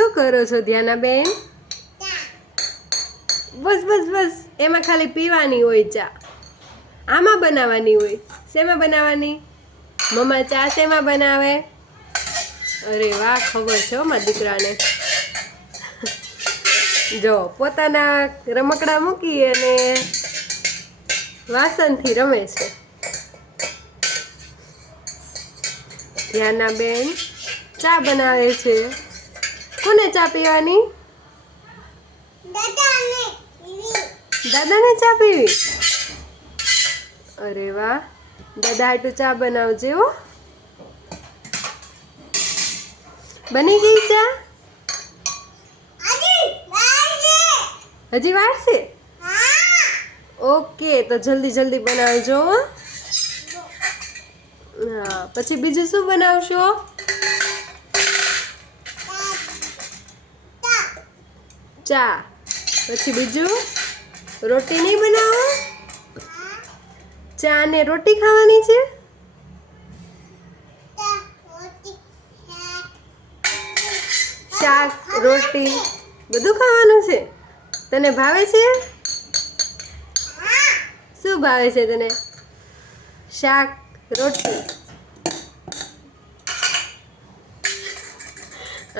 શું કરો છો ધ્યાનાબેન? બસ બસ બસ, એમાં ખાલી પીવાની હોય ચા, આમાં બનાવવાની હોય. શેમાં બનાવવાની? મમ્મા ચા શેમાં બનાવે? અરે વાહ, ખબર છે હો મારા દીકરાને. જો પોતાના રમકડા મૂકી અને વાસણથી રમે છે. ધ્યાનાબેન ચા બનાવે છે. કોને ચા પીવાની? દાદાને ચા પીવી? અરે વાહ, દાદા હાટુ ચા બનાવજે હો. બની ગઈ ચા? હજી વાર છે? ઓકે, તો જલ્દી જલ્દી બનાવજો. હા, પછી બીજું શું બનાવશો? ચા. પછી બીજું? રોટી નહીં બનાવો? ચા ને રોટી ખાવાની છે? શાક રોટી બધું ખાવાનું છે? તને ભાવે છે? શું ભાવે છે તને? શાક રોટી.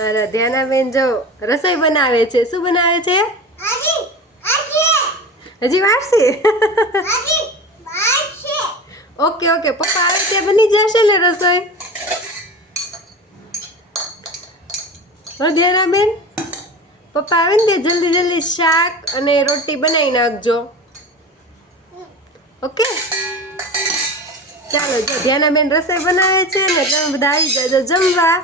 અરે ધ્યાનાબેન જો રસોઈ બનાવે છે. શું બનાવે છે? હજી વાર છે? ઓકે ઓકે, પપ્પા આવે ત્યાં બની જશે ને રસોઈ? હો ધ્યાનાબેન, પપ્પા આવે ને તે જલ્દી જલ્દી શાક અને રોટી બનાવી નાખજો. ઓકે, ચાલો. જો ધ્યાનાબેન રસોઈ બનાવે છે ને તમે બધા આવી જાજો જમવા.